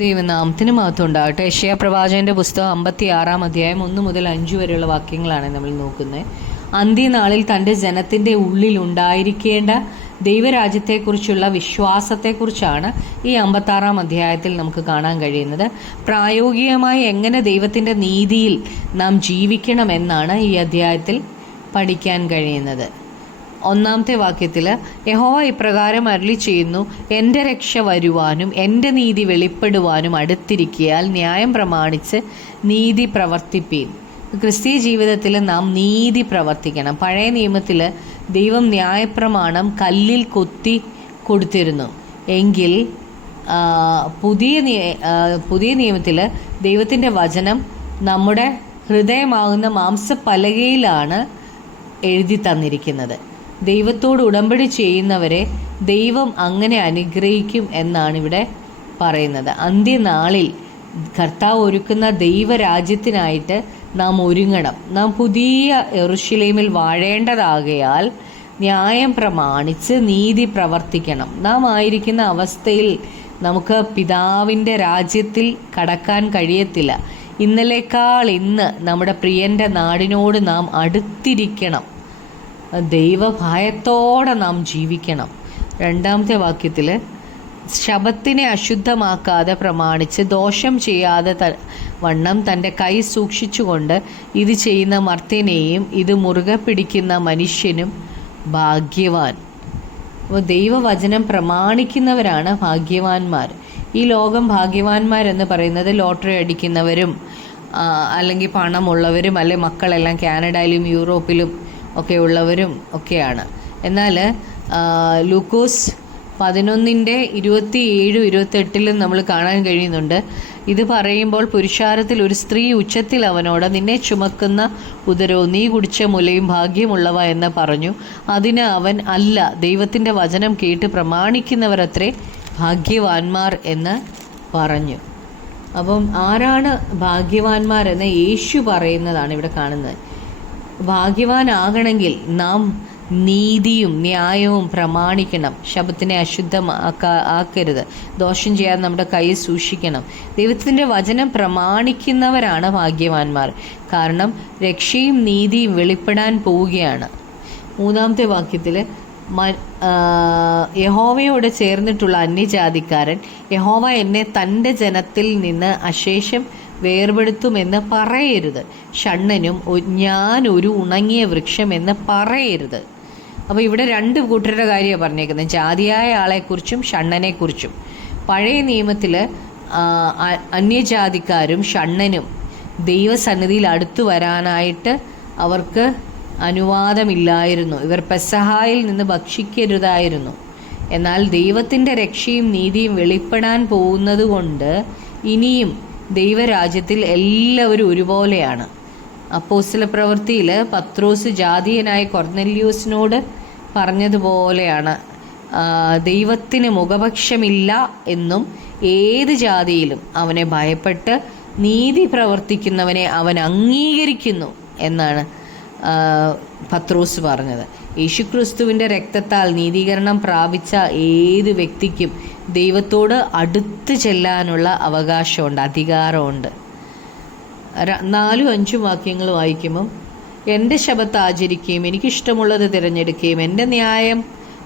ദൈവനാമത്തിന് മഹത്വം ഉണ്ടാകട്ടെ. യെശയ്യാ പ്രവാചകന്റെ പുസ്തകം 56 അധ്യായം 1 മുതൽ 5 വരെയുള്ള വാക്യങ്ങളാണ് നമ്മൾ നോക്കുന്നത്. അന്ത്യനാളിൽ തൻ്റെ ജനത്തിൻ്റെ ഉള്ളിൽ ഉണ്ടായിരിക്കേണ്ട ദൈവരാജ്യത്തെക്കുറിച്ചുള്ള വിശ്വാസത്തെക്കുറിച്ചാണ് ഈ 56 അധ്യായത്തിൽ നമുക്ക് കാണാൻ കഴിയുന്നത്. പ്രായോഗികമായി എങ്ങനെ ദൈവത്തിൻ്റെ നീതിയിൽ നാം ജീവിക്കണമെന്നാണ് ഈ അധ്യായത്തിൽ പഠിക്കാൻ കഴിയുന്നത്. 1-ാമത്തെ വാക്യത്തിൽ യഹോവ ഇപ്രകാരം അരുളി ചെയ്യുന്നു, എൻ്റെ രക്ഷ വരുവാനും എൻ്റെ നീതി വെളിപ്പെടുവാനും അടുത്തിരിക്കയാൽ ന്യായം പ്രമാണിച്ച് നീതി പ്രവർത്തിപ്പീൻ. ക്രിസ്തീയ ജീവിതത്തിൽ നാം നീതി പ്രവർത്തിക്കണം. പഴയ നിയമത്തിൽ ദൈവം ന്യായപ്രമാണം കല്ലിൽ കൊത്തി കൊടുത്തിരുന്നു. എങ്കിൽ പുതിയ നിയമത്തിൽ ദൈവത്തിൻ്റെ വചനം നമ്മുടെ ഹൃദയമാകുന്ന മാംസപ്പലകയിലാണ് എഴുതി തന്നിരിക്കുന്നത്. ദൈവത്തോട് ഉടമ്പടി ചെയ്യുന്നവരെ ദൈവം അങ്ങനെ അനുഗ്രഹിക്കും എന്നാണ് ഇവിടെ പറയുന്നത്. അന്ത്യനാളിൽ കർത്താവ് ഒരുക്കുന്ന ദൈവരാജ്യത്തിനായിട്ട് നാം ഒരുങ്ങണം. നാം പുതിയ യെരൂശലേമിൽ വാഴേണ്ടതാകയാൽ ന്യായം പ്രമാണിച്ച് നീതി പ്രവർത്തിക്കണം. നാം ആയിരിക്കുന്ന അവസ്ഥയിൽ നമുക്ക് പിതാവിൻ്റെ രാജ്യത്തിൽ കടക്കാൻ കഴിയത്തില്ല. ഇന്നലേക്കാൾ ഇന്ന് നമ്മുടെ പ്രിയൻ്റെ നാടിനോട് നാം അടുത്തിരിക്കണം. ദൈവഭയത്തോടെ നാം ജീവിക്കണം. 2-ാമത്തെ വാക്യത്തിൽ ശബത്തിനെ അശുദ്ധമാക്കാതെ പ്രമാണിച്ച് ദോഷം ചെയ്യാതെ വണ്ണം തൻ്റെ കൈ സൂക്ഷിച്ചുകൊണ്ട് ഇത് ചെയ്യുന്ന മർത്യനെയും ഇത് മുറുകെ പിടിക്കുന്ന മനുഷ്യനും ഭാഗ്യവാൻ. അപ്പോൾ ദൈവവചനം പ്രമാണിക്കുന്നവരാണ് ഭാഗ്യവാന്മാർ. ഈ ലോകം ഭാഗ്യവാന്മാരെന്ന് പറയുന്നത് ലോട്ടറി അടിക്കുന്നവരും അല്ലെങ്കിൽ പണമുള്ളവരും അല്ലെങ്കിൽ മക്കളെല്ലാം കാനഡയിലും യൂറോപ്പിലും ഒക്കെ ഉള്ളവരും ഒക്കെയാണ്. എന്നാൽ ലൂക്കോസ് 11:27-28 നമ്മൾ കാണാൻ കഴിയുന്നുണ്ട്. ഇത് പറയുമ്പോൾ പുരുഷാരത്തിൽ ഒരു സ്ത്രീ ഉച്ചത്തിൽ അവനോട്, നിന്നെ ചുമക്കുന്ന ഉദരവും നീ കുടിച്ച മുലയും ഭാഗ്യമുള്ളവ എന്ന് പറഞ്ഞു. അതിന് അവൻ, അല്ല, ദൈവത്തിൻ്റെ വചനം കേട്ട് പ്രമാണിക്കുന്നവരത്രേ ഭാഗ്യവാന്മാർ എന്ന് പറഞ്ഞു. അപ്പം ആരാണ് ഭാഗ്യവാന്മാരെന്ന് യേശു പറയുന്നതാണ് ഇവിടെ കാണുന്നത്. ഭാഗ്യവാനാകണമെങ്കിൽ നാം നീതിയും ന്യായവും പ്രമാണിക്കണം. ശബത്തിനെ അശുദ്ധമാക്കരുത്. ദോഷം ചെയ്യാതെ നമ്മുടെ കൈ സൂക്ഷിക്കണം. ദൈവത്തിൻ്റെ വചനം പ്രമാണിക്കുന്നവരാണ് ഭാഗ്യവാന്മാർ. കാരണം രക്ഷയും നീതിയും വെളിപ്പെടാൻ പോവുകയാണ്. 3-ാമത്തെ വാക്യത്തിൽ യഹോവയോട് ചേർന്നിട്ടുള്ള അന്യജാതിക്കാരൻ യഹോവ എന്നെ തൻ്റെ ജനത്തിൽ നിന്ന് അശേഷം വേർപെടുത്തുമെന്ന് പറയരുത്. ഷണ്ണനും ഞാൻ ഒരു ഉണങ്ങിയ വൃക്ഷം എന്ന് പറയരുത്. അപ്പോൾ ഇവിടെ 2 കൂട്ടരുടെ കാര്യമാണ് പറഞ്ഞേക്കുന്നത്, ജാതിയായ ആളെക്കുറിച്ചും ഷണ്ണനെക്കുറിച്ചും. പഴയ നിയമത്തിൽ അന്യജാതിക്കാരും ഷണ്ണനും ദൈവസന്നിധിയിൽ അടുത്തു വരാനായിട്ട് അവർക്ക് അനുവാദമില്ലായിരുന്നു. ഇവർ പെസഹായിൽ നിന്ന് ഭക്ഷിക്കരുതായിരുന്നു. എന്നാൽ ദൈവത്തിൻ്റെ രക്ഷയും നീതിയും വെളിപ്പെടാൻ പോകുന്നത് കൊണ്ട് ഇനിയും ദൈവരാജ്യത്തിൽ എല്ലാവരും ഒരുപോലെയാണ്. അപ്പോസ്തല പ്രവൃത്തിയിൽ പത്രോസ് ജാതീയനായ കൊർന്നല്യോസിനോട് പറഞ്ഞതുപോലെയാണ്, ദൈവത്തിന് മുഖപക്ഷമില്ല എന്നും ഏത് ജാതിയിലും അവനെ ഭയപ്പെട്ട് നീതി പ്രവർത്തിക്കുന്നവനെ അവൻ അംഗീകരിക്കുന്നു എന്നാണ് പത്രോസ് പറഞ്ഞത്. യേശുക്രിസ്തുവിൻ്റെ രക്തത്താൽ നീതീകരണം പ്രാപിച്ച ഏത് വ്യക്തിക്കും ദൈവത്തോട് അടുത്ത് ചെല്ലാനുള്ള അവകാശമുണ്ട്, അധികാരമുണ്ട്. 4-5 വാക്യങ്ങൾ വായിക്കുമ്പം, എൻ്റെ ശബത്ത് ആചരിക്കുകയും എനിക്കിഷ്ടമുള്ളത് തിരഞ്ഞെടുക്കുകയും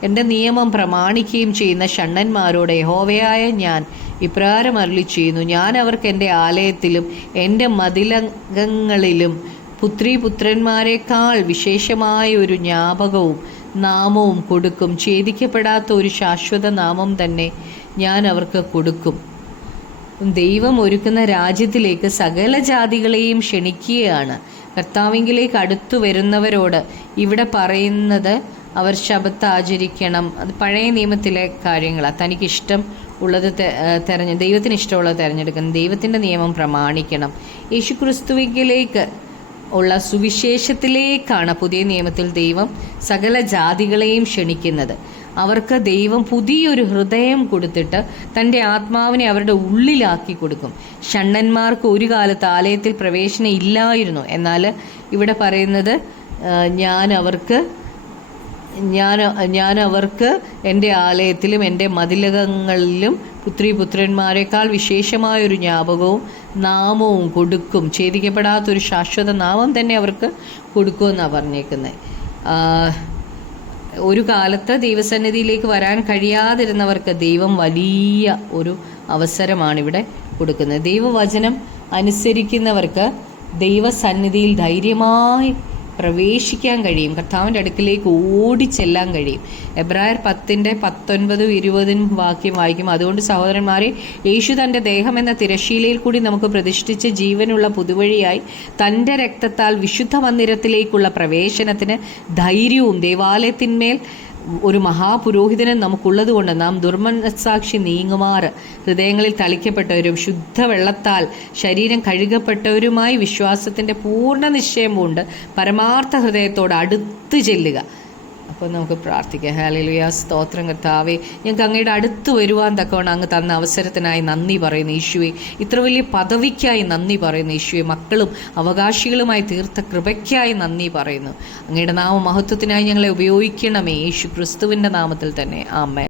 എൻ്റെ നിയമം പ്രമാണിക്കുകയും ചെയ്യുന്ന ഷണ്ണന്മാരോട് യഹോവയായ ഞാൻ ഇപ്രകാരം അരുളി ചെയ്യുന്നു, ഞാൻ അവർക്ക് എൻ്റെ ആലയത്തിലും എൻ്റെ മതിലകങ്ങളിലും പുത്രീപുത്രന്മാരെക്കാൾ വിശേഷമായ ഒരു ജ്ഞാപകവും നാമവും കൊടുക്കും. ഛേദിക്കപ്പെടാത്ത ഒരു ശാശ്വത നാമം തന്നെ ഞാൻ അവർക്ക് കൊടുക്കും. ദൈവം ഒരുക്കുന്ന രാജ്യത്തിലേക്ക് സകല ജാതികളെയും ക്ഷണിക്കുകയാണ്. കർത്താവിങ്കിലേക്ക് അടുത്തു വരുന്നവരോട് ഇവിടെ പറയുന്നത് അവർ ശബത്ത് ആചരിക്കണം. അത് പഴയ നിയമത്തിലെ കാര്യങ്ങളാണ്. തനിക്കിഷ്ടം ഉള്ളത് ദൈവത്തിന് ഇഷ്ടമുള്ളത് തിരഞ്ഞെടുക്കണം. ദൈവത്തിൻ്റെ നിയമം പ്രമാണിക്കണം. യേശുക്രിസ്തുവിലേക്ക് ഉള്ള സുവിശേഷത്തിലേക്കാണ് പുതിയ നിയമത്തിൽ ദൈവം സകല ജാതികളെയും ക്ഷണിക്കുന്നത്. അവർക്ക് ദൈവം പുതിയൊരു ഹൃദയം കൊടുത്തിട്ട് തൻ്റെ ആത്മാവിനെ അവരുടെ ഉള്ളിലാക്കി കൊടുക്കും. ഷണ്ണന്മാർക്ക് ഒരു കാലത്ത് ആലയത്തിൽ പ്രവേശനം ഇല്ലായിരുന്നു. എന്നാൽ ഇവിടെ പറയുന്നത്, ഞാൻ അവർക്ക് ഞാൻ അവർക്ക് എൻ്റെ ആലയത്തിലും എൻ്റെ മതിലകങ്ങളിലും പുത്രീപുത്രന്മാരെക്കാൾ വിശേഷമായൊരു ജ്ഞാപകവും നാമവും കൊടുക്കും. ഛേദിക്കപ്പെടാത്തൊരു ശാശ്വത നാമം തന്നെ അവർക്ക് കൊടുക്കുമെന്നാണ് പറഞ്ഞേക്കുന്നത്. ഒരു കാലത്ത് ദൈവസന്നിധിയിലേക്ക് വരാൻ കഴിയാതിരുന്നവർക്ക് ദൈവം വലിയ ഒരു അവസരമാണ് ഇവിടെ കൊടുക്കുന്നത്. ദൈവവചനം അനുസരിക്കുന്നവർക്ക് ദൈവസന്നിധിയിൽ ധൈര്യമായി പ്രവേശിക്കാൻ കഴിയും. കർത്താവിൻ്റെ അടുക്കിലേക്ക് ഓടിച്ചെല്ലാൻ കഴിയും. എബ്രായർ 10:19-20 വാക്യം വായിക്കും. അതുകൊണ്ട് സഹോദരന്മാരെ, യേശു തൻ്റെ ദേഹം എന്ന തിരശ്ശീലയിൽ കൂടി നമുക്ക് പ്രതിഷ്ഠിച്ച് ജീവനുള്ള പുതുവഴിയായി തൻ്റെ രക്തത്താൽ വിശുദ്ധ മന്ദിരത്തിലേക്കുള്ള പ്രവേശനത്തിന് ധൈര്യവും ദേവാലയത്തിന്മേൽ ഒരു മഹാപുരോഹിതനും നമുക്കുള്ളതുകൊണ്ട് നാം ദുർമനസാക്ഷി നീങ്ങുമാറ് ഹൃദയങ്ങളിൽ തളിക്കപ്പെട്ടവരും ശുദ്ധ വെള്ളത്താൽ ശരീരം കഴുകപ്പെട്ടവരുമായി വിശ്വാസത്തിൻ്റെ പൂർണ്ണ നിശ്ചയം കൊണ്ട് പരമാർത്ഥ ഹൃദയത്തോട് അടുത്ത് ചെല്ലുക. അപ്പോൾ നമുക്ക് പ്രാർത്ഥിക്കാം. ഹല്ലേലൂയ, സ്തോത്രം കർത്താവേ, ഞങ്ങൾക്ക് അങ്ങയുടെ അടുത്ത് വരുവാൻ തക്കവണ്ണം അങ്ങ് തന്ന അവസരത്തിനായി നന്ദി പറയുന്നു യേശുവേ. ഇത്ര വലിയ പദവിക്കായി നന്ദി പറയുന്നു യേശുവേ. മക്കളും അവകാശികളുമായി തീർത്ത കൃപയ്ക്കായി നന്ദി പറയുന്നു. അങ്ങയുടെ നാമ മഹത്വത്തിനായി ഞങ്ങളെ ഉപയോഗിക്കണമേ, യേശു ക്രിസ്തുവിൻ്റെ നാമത്തിൽ തന്നെ. ആമേൻ.